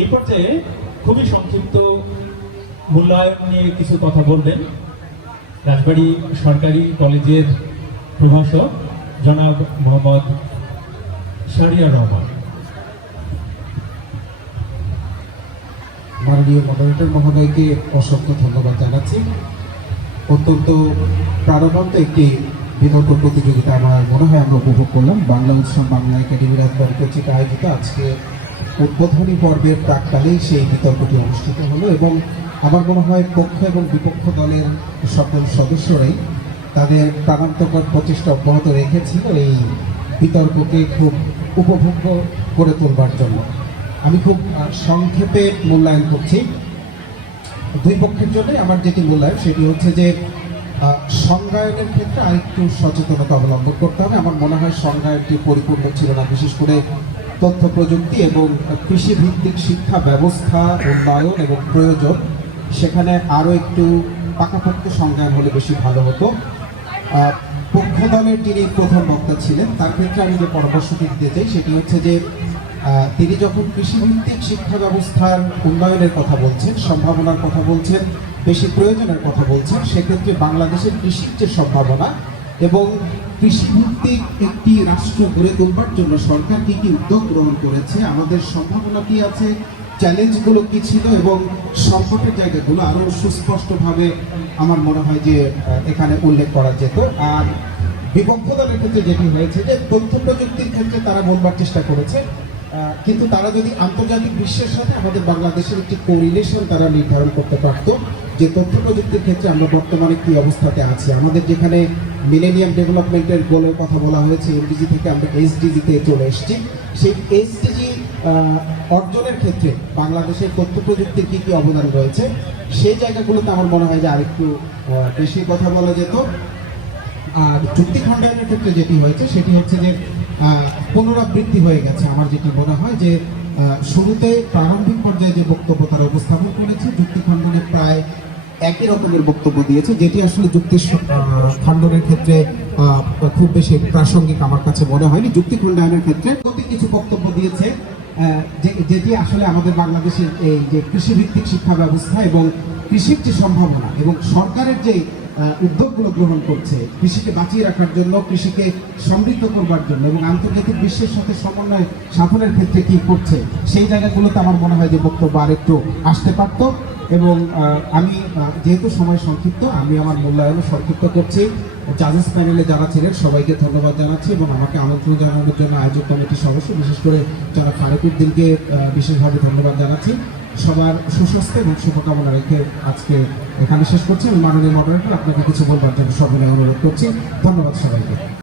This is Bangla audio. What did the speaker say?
এই পর্যায়ে খুবই সংক্ষিপ্ত মূল্যায়ন নিয়ে কিছু কথা বলবেন রাজবাড়ী সরকারি কলেজের প্রভাষক জনাব মোহাম্মদ শাহরিয়ার রহমান। মাননীয় মডারেটর মহোদয়কে অসংখ্য ধন্যবাদ জানাচ্ছি। অত্যন্ত প্রাণবন্ত একটি বিতর্ক প্রতিযোগিতা আমার মনে হয় আমরা উপভোগ করলাম। বাংলা উৎসব বাংলা একাডেমি রাজবাড়ী কর্তৃক আয়োজিত আজকে উদ্বোধনী পর্বের প্রাককালেই সেই বিতর্কটি অনুষ্ঠিত হলো এবং আমার মনে হয় পক্ষ এবং বিপক্ষ দলের সকল সদস্যরাই তাদের প্রাণান্তকর প্রচেষ্টা অব্যাহত রেখেছিল এই বিতর্ককে খুব উপভোগ্য করে তোলবার জন্য। আমি খুব সংক্ষেপে মূল্যায়ন করছি। দুই পক্ষের জন্য আমার যেটি মূল্যায়ন সেটি হচ্ছে যে সংজ্ঞায়নের ক্ষেত্রে আরেকটু সচেতনতা অবলম্বন করতে হবে। আমার মনে হয় সংজ্ঞায়নটি পরিপূর্ণ ছিল না, বিশেষ করে তথ্য প্রযুক্তি এবং কৃষিভিত্তিক শিক্ষা ব্যবস্থা উন্নয়ন এবং প্রয়োজন, সেখানে আরও একটু পাকাপোক্ত সংজ্ঞায়ন হলে বেশি ভালো হতো। পক্ষ দলের যিনি প্রথম বক্তা ছিলেন তার ক্ষেত্রে আমি যে পরামর্শটি দিতে চাই সেটি হচ্ছে যে তিনি যখন কৃষিভিত্তিক শিক্ষা ব্যবস্থার উন্নয়নের কথা বলছেন, সম্ভাবনার কথা বলছেন, বেশি প্রয়োজনের কথা বলছেন, সেক্ষেত্রে বাংলাদেশের কৃষির যে সম্ভাবনা এবং কৃষিভিত্তিক একটি রাষ্ট্র গড়ে তোলবার জন্য সরকার কী কী উদ্যোগ গ্রহণ করেছে, আমাদের সম্ভাবনা কী আছে, চ্যালেঞ্জগুলো কী ছিল এবং সংকটের জায়গাগুলো আরও সুস্পষ্টভাবে আমার মনে হয় যে এখানে উল্লেখ করা যেত। আর বিপক্ষ দলের ক্ষেত্রে যেটি হয়েছে যে তথ্য প্রযুক্তির ক্ষেত্রে তারা বলবার চেষ্টা করেছে, কিন্তু তারা যদি আন্তর্জাতিক বিশ্বের সাথে আমাদের বাংলাদেশের একটি কোরিলেশন তারা নির্ধারণ করতে পারত যে তথ্য প্রযুক্তির ক্ষেত্রে আমরা বর্তমানে কী অবস্থাতে আছি। আমাদের যেখানে মিলেনিয়াম ডেভেলপমেন্টের গোলের কথা বলা হয়েছে, এমডিজি থেকে আমরা এসডিজিতে চলে এসেছি, সেই এসডিজি অর্জনের ক্ষেত্রে বাংলাদেশের তথ্য প্রযুক্তির কী কী অবদান রয়েছে সেই জায়গাগুলোতে আমার মনে হয় যে আরেকটু বেশি কথা বলা যেত। আর চুক্তি খণ্ডায়নের ক্ষেত্রে যেটি হয়েছে সেটি হচ্ছে যে পুনরাবৃত্তি হয়ে গেছে। আমার যেটি মনে হয় যে শুরুতে প্রারম্ভিক পর্যায়ে যে বক্তব্য তারা উপস্থাপন করেছে, যুক্তি খণ্ডনে প্রায় একই রকমের বক্তব্য দিয়েছে, যেটি আসলে যুক্তি খণ্ডনের ক্ষেত্রে খুব বেশি প্রাসঙ্গিক আমার কাছে মনে হয়নি। যুক্তি খণ্ডায়নের ক্ষেত্রে কিছু বক্তব্য দিয়েছে যেটি আসলে আমাদের বাংলাদেশের এই যে কৃষিভিত্তিক শিক্ষা ব্যবস্থা এবং কৃষির যে সম্ভাবনা এবং সরকারের যে উদ্যোগগুলো গ্রহণ করছে কৃষিকে বাঁচিয়ে রাখার জন্য, কৃষিকে সমৃদ্ধ করবার জন্য এবং আন্তর্জাতিক বিশ্বের সাথে সমন্বয় সাধনের ক্ষেত্রে কি করছে সেই জায়গাগুলোতে আমার মনে হয় যে বক্তব্য আর একটু আসতে পারত। এবং আমি যেহেতু সময় সংক্ষিপ্ত, আমি আমার মূল্যায়নও সংক্ষিপ্ত করছি। জাজেস প্যানেলে যারা ছিলেন সবাইকে ধন্যবাদ জানাচ্ছি এবং আমাকে আমন্ত্রণ জানানোর জন্য আয়োজক কমিটির সদস্য বিশেষ করে যারা ফারুকুদ্দিনকে বিশেষভাবে ধন্যবাদ জানাচ্ছি। সবার সুস্বাস্থ্য এবং শুভকামনা রেখে আজকে এখানে শেষ করছি। মাননীয় মডারেটর আপনাকে কিছু বলবার জন্য সবাই অনুরোধ করছি। ধন্যবাদ সবাইকে।